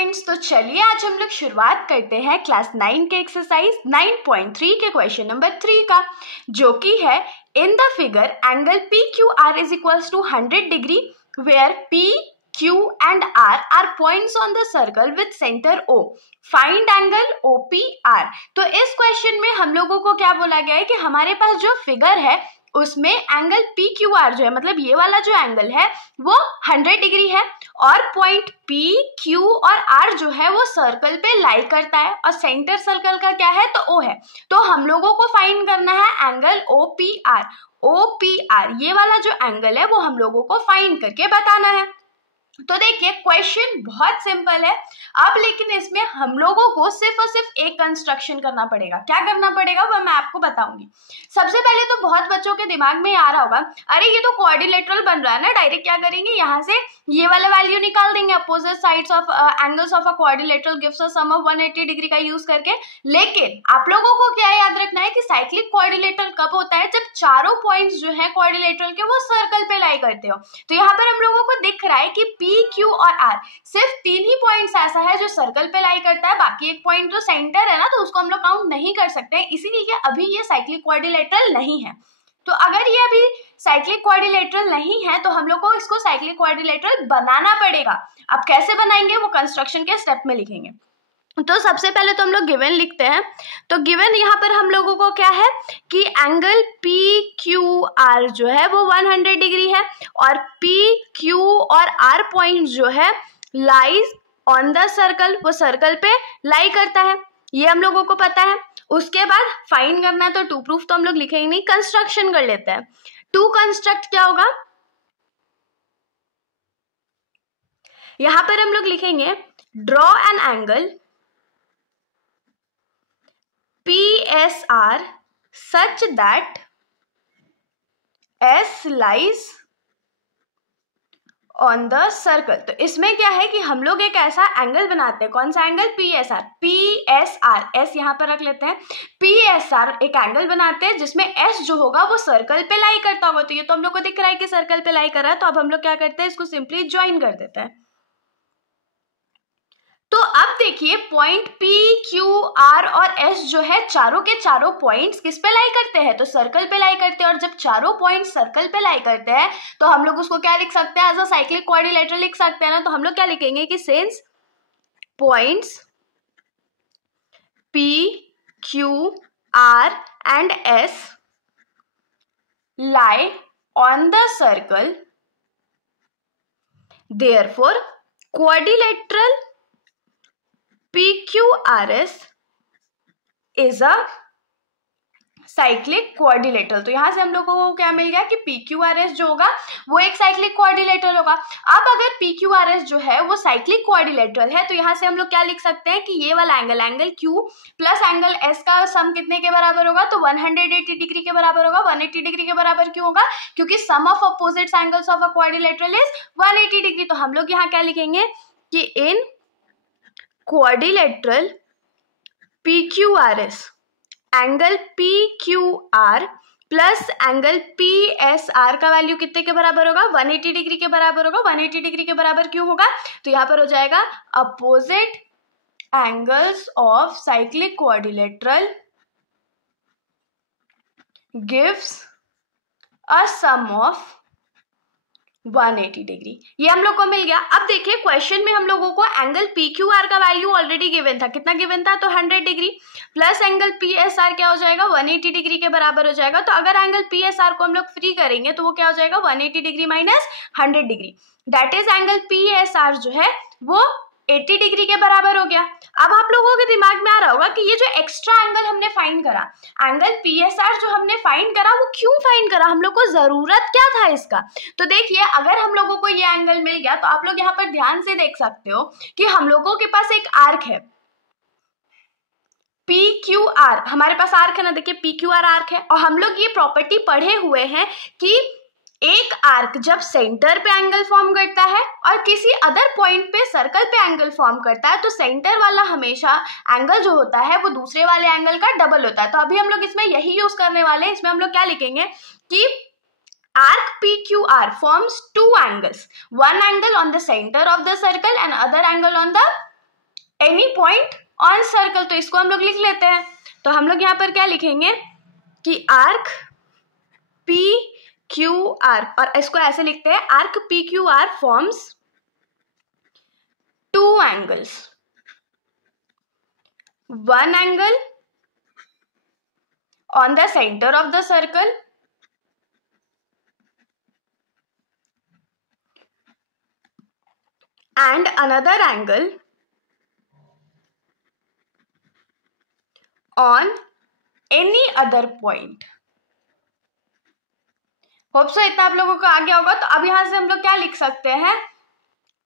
Students, तो चलिए आज हम लोग शुरुआत करते हैं क्लास 9 के एक्सरसाइज 9.3 के क्वेश्चन नंबर 3 का, जो कि है in the figure angle P Q R is equals to 100 degree where P Q and R are points on the circle with center O. Find angle OPR. तो इस question में हम लोगों को क्या बोला गया है कि हमारे पास जो फिगर है उसमें एंगल PQR जो है, मतलब ये वाला जो एंगल है वो 100 डिग्री है और पॉइंट P, Q और R जो है वो सर्कल पे लाई करता है और सेंटर सर्कल का क्या है तो O है। तो हम लोगों को फाइंड करना है एंगल OPR। OPR ये वाला जो एंगल है वो हम लोगों को फाइंड करके बताना है। तो देखिए क्वेश्चन बहुत सिंपल है अब, लेकिन इसमें हम लोगों को सिर्फ और सिर्फ एक कंस्ट्रक्शन करना पड़ेगा। क्या करना पड़ेगा वो मैं आपको बताऊंगी। सबसे पहले तो बहुत बच्चों के दिमाग में आ रहा होगा, अरे ये तो क्वाड्रिलेटरल बन रहा है ना, डायरेक्ट क्या करेंगे यहाँ से ये वाला वैल्यू निकाल देंगे, opposite sides of angles of a quadrilateral gives a sum of 180 degree का यूज करके। लेकिन आप लोगों को क्या याद रखना है कि साइक्लिक क्वाड्रिलेटरल कब होता है, जब चारों पॉइंट्स जो है क्वाड्रिलेटरल के वो सर्कल पे लाई करते हो। तो यहाँ पर हम लोगों को दिख रहा है कि P, Q और R सिर्फ 3 ही पॉइंट्स ऐसा है जो सर्कल पे लाई करता है, बाकी एक पॉइंट जो सेंटर है ना तो उसको हम लोग काउंट नहीं कर सकते हैं, इसीलिए अभी ये साइक्लिक क्वाड्रिलेटरल नहीं है। तो अगर ये अभी साइक्लिक क्वाड्रिलेटरल नहीं है तो हम लोग को इसको साइक्लिक क्वाड्रिलेटरल बनाना पड़ेगा। अब कैसे बनाएंगे वो कंस्ट्रक्शन के स्टेप में लिखेंगे। तो सबसे पहले तो हम लोग गिवन लिखते हैं। तो गिवन यहाँ पर हम लोगों को क्या है कि एंगल पी क्यू आर जो है वो 100 डिग्री है और पी क्यू और आर पॉइंट जो है लाइज ऑन द सर्कल, वो सर्कल पे लाई करता है, ये हम लोगों को पता है। उसके बाद फाइंड करना है तो टू प्रूफ तो हम लोग लिखेंगे नहीं, कंस्ट्रक्शन कर लेते हैं। टू कंस्ट्रक्ट क्या होगा, यहां पर हम लोग लिखेंगे draw an angle PSR such that S lies on the circle। तो इसमें क्या है कि हम लोग एक ऐसा एंगल बनाते हैं, कौन सा एंगल, PSR। S यहाँ पर रख लेते हैं। PSR एक एंगल बनाते हैं जिसमें S जो होगा वो सर्कल पे लाई करता होगा। तो ये तो हम लोग को दिख रहा है कि सर्कल पे लाई कर रहा है, तो अब हम लोग क्या करते हैं, इसको सिंपली ज्वाइन कर देते हैं। तो अब देखिए पॉइंट P, Q, R और S जो है चारों के चारों पॉइंट्स किस पे लाई करते हैं, तो सर्कल पे लाई करते हैं। और जब चारों पॉइंट्स सर्कल पे लाई करते हैं तो हम लोग उसको क्या लिख सकते हैं, एज अ साइक्लिक क्वाड्रिलेटरल लिख सकते हैं ना। तो हम लोग क्या लिखेंगे कि since points P, Q, R and S lie on the circle, therefore quadrilateral PQRS is a cyclic quadrilateral. तो यहाँ से हम लोगों को क्या मिल गया कि PQRS जो होगा वो एक साइक्लिक क्वाड्रिलेटरल होगा। अब अगर PQRS जो है वो साइक्लिक क्वाड्रिलेटरल है तो यहाँ से हम लोग क्या लिख सकते हैं कि ये वाला angle Q plus angle S का सम कितने के बराबर होगा, तो 180 डिग्री के बराबर होगा। 180 डिग्री के बराबर क्यों होगा, क्योंकि sum of opposite angles of a quadrilateral is 180 degree. तो हम लोग यहाँ क्या लिखेंगे कि in quadrilateral PQRS angle PQR plus angle PSR का वैल्यू कितने के बराबर होगा, 180 डिग्री के बराबर होगा। 180 डिग्री के बराबर क्यों होगा, तो यहाँ पर हो जाएगा opposite angles of cyclic quadrilateral gives a sum of 180 degree. ये हम लोग को मिल गया। अब देखिए क्वेश्चन में हम लोगों को एंगल PQR का वैल्यू ऑलरेडी गिवन था, कितना गिवन था, तो 100 डिग्री प्लस एंगल PSR क्या हो जाएगा, 180 डिग्री के बराबर हो जाएगा। तो अगर एंगल PSR को हम लोग फ्री करेंगे तो वो क्या हो जाएगा, 180 degree minus 100 degree, that is angle PSR जो है वो 80 डिग्री के बराबर हो गया। अब आप लोगों के दिमाग में आ रहा होगा कि ये जो एक्स्ट्रा एंगल हमने फाइंड करा, एंगल PSR जो हमने फाइंड करा वो क्यों फाइंड करा, हम लोग को जरूरत क्या था इसका। तो देखिए अगर हम लोगों को ये एंगल मिल गया तो आप लोग यहाँ पर ध्यान से देख सकते हो कि हम लोगों के पास एक आर्क है PQR, हमारे पास आर्क है ना, देखिए PQR आर्क है और हम लोग ये प्रॉपर्टी पढ़े हुए हैं कि एक आर्क जब सेंटर पे एंगल फॉर्म करता है और किसी अदर पॉइंट पे सर्कल पे एंगल फॉर्म करता है तो सेंटर वाला हमेशा एंगल जो होता है वो दूसरे वाले एंगल का डबल होता है। तो अभी हम लोग इसमें यही यूज करने वाले हैं। इसमें हम लोग क्या लिखेंगे कि arc PQR forms two angles, one angle on the center of the circle and other angle on the any point on circle, तो इसको हम लोग लिख लेते हैं। तो हम लोग यहाँ पर क्या लिखेंगे कि आर्क पी क्यू आर, और इसको ऐसे लिखते हैं arc P Q are forms two angles, one angle on the center of the circle and another angle on any other point। Hope so इतना आप लोगों को आ गया होगा। तो अब यहां से हम लोग क्या लिख सकते हैं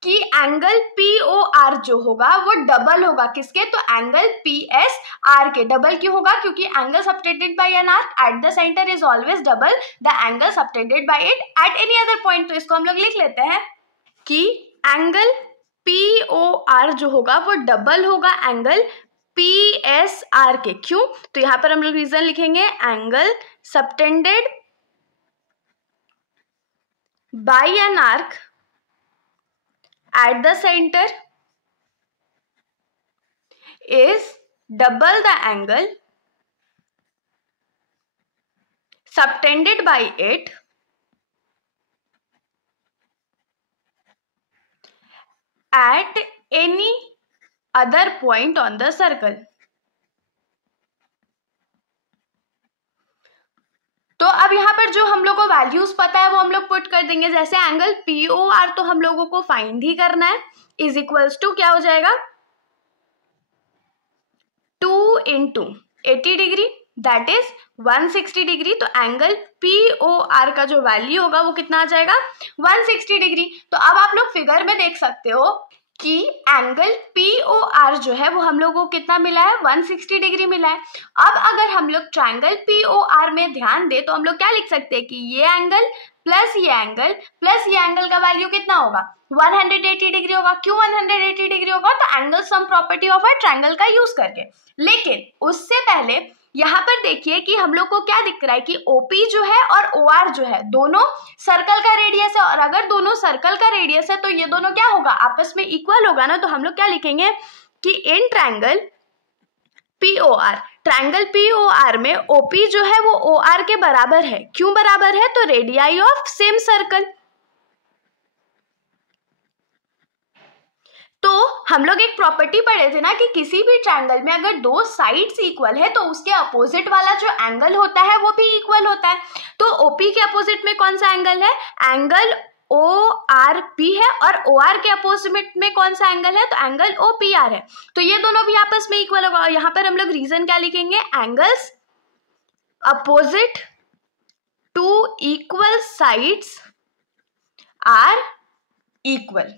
कि एंगल पी ओ आर जो होगा वो डबल होगा किसके, तो एंगल पी एस आर के। डबल क्यों होगा, क्योंकि angle subtended bye an arc at the centre is always double the angle subtended bye it at any other point. तो इसको हम लोग लिख लेते हैं कि एंगल पी ओ आर जो होगा वो डबल होगा एंगल पी एस आर के। क्यों, तो यहां पर हम लोग रीजन लिखेंगे angle subtended bye an arc at the center is double the angle subtended by it at any other point on the circle। तो अब यहाँ पर जो हम लोग को वैल्यूज पता है वो हम लोग पुट कर देंगे। जैसे एंगल पी ओ आर तो हम लोगों को फाइंड ही करना है, इज इक्वल्स टू क्या हो जाएगा 2 into 80 degree that is 160 degree. तो एंगल पी ओ आर का जो वैल्यू होगा वो कितना आ जाएगा 160 डिग्री। तो अब आप लोग फिगर में देख सकते हो कि एंगल पी ओ आर जो है वो हम लोगों को कितना मिला है 160 डिग्री मिला है। अब अगर हम लोग ट्रायंगल पी ओ आर में ध्यान दे तो हम लोग क्या लिख सकते हैं कि ये एंगल प्लस ये एंगल का वैल्यू कितना होगा 180 डिग्री होगा। क्यों 180 डिग्री होगा, तो angle sum property of a triangle का यूज करके। लेकिन उससे पहले यहाँ पर देखिए कि हम लोग को क्या दिख रहा है कि OP जो है और OR जो है दोनों सर्कल का रेडियस है, और अगर दोनों सर्कल का रेडियस है तो ये दोनों क्या होगा आपस में इक्वल होगा ना। तो हम लोग क्या लिखेंगे कि in triangle POR, triangle POR में OP जो है वो OR के बराबर है। क्यों बराबर है, तो रेडियाई ऑफ सेम सर्कल। तो हम लोग एक प्रॉपर्टी पढ़े थे ना कि किसी भी ट्रायंगल में अगर दो साइड्स इक्वल है तो उसके अपोजिट वाला जो एंगल होता है वो भी इक्वल होता है। तो OP के अपोजिट में कौन सा एंगल है, एंगल ORP है, और OR के अपोजिट में कौन सा एंगल है, तो एंगल OPR है। तो ये दोनों भी आपस में इक्वल होगा। और यहाँ पर हम लोग रीजन क्या लिखेंगे, angles opposite to equal sides are equal,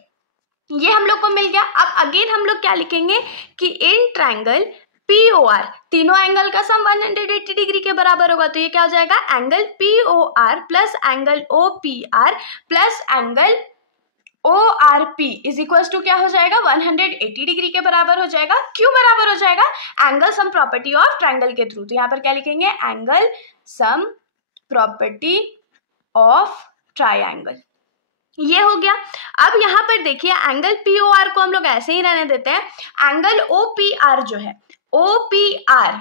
ये हम लोग को मिल गया। अब अगेन हम लोग क्या लिखेंगे कि इन ट्रायंगल POR तीनों एंगल का सम 180 डिग्री के बराबर होगा। तो ये क्या हो जाएगा, angle POR plus angle OPR plus angle ORP is equals to क्या हो जाएगा 180 डिग्री के बराबर हो जाएगा। क्यों बराबर हो जाएगा, angle sum property of triangle के थ्रू। तो यहाँ पर क्या लिखेंगे, angle sum property of triangle, ये हो गया। अब यहाँ पर देखिए एंगल POR को हम लोग ऐसे ही रहने देते हैं। एंगल OPR जो है, OPR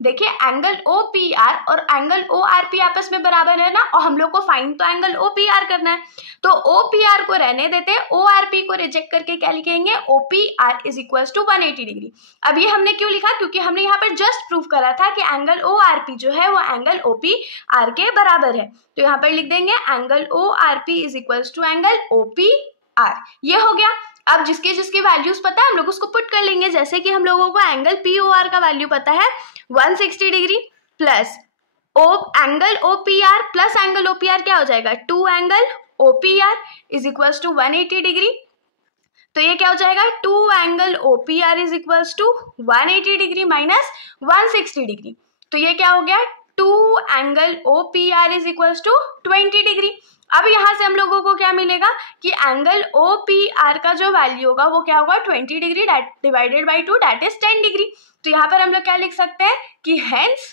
देखिए एंगल OPR और एंगल ORP आपस में बराबर है ना, और हम लोग को फाइंड तो एंगल OPR करना है। तो OPR को रहने देते हैं, ORP को रिजेक्ट करके क्या लिखेंगे, OPR is equals to 180 degree. अब ये हमने क्यों लिखा, क्योंकि हमने यहाँ पर जस्ट प्रूव करा था कि एंगल ORP जो है वो एंगल OPR के बराबर है। तो यहाँ पर लिख देंगे angle ORP is equals to angle OPR, ये हो गया। अब जिसके जिसके वैल्यूज पता है हम लोग उसको पुट कर लेंगे। जैसे कि हम लोगों को एंगल POR का वैल्यू पता है 160 degree plus angle OPR plus angle OPR क्या हो जाएगा 2 angle OPR is equals to 180 degree. तो ये क्या हो जाएगा 2 angle OPR is equals to 180 degree minus 160 degree. तो ये क्या हो गया 2 angle OPR is equals to 20 degree. अब यहाँ से हम लोगों को क्या मिलेगा कि एंगल OPR का जो वैल्यू होगा वो क्या होगा 20 degree divided by 2 that is 10 degree. तो यहाँ पर हम लोग क्या लिख सकते हैं कि हेंस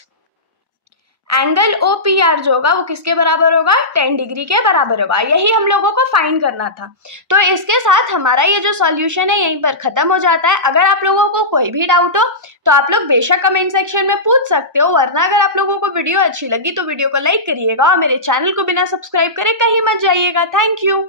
एंगल OPR जो होगा वो किसके बराबर होगा, 10 डिग्री के बराबर होगा। यही हम लोगों को फाइंड करना था। तो इसके साथ हमारा ये जो सॉल्यूशन है यहीं पर खत्म हो जाता है। अगर आप लोगों को कोई भी डाउट हो तो आप लोग बेशक कमेंट सेक्शन में पूछ सकते हो, वरना अगर आप लोगों को वीडियो अच्छी लगी तो वीडियो को लाइक करिएगा और मेरे चैनल को बिना सब्सक्राइब करे कहीं मत जाइएगा। Thank you.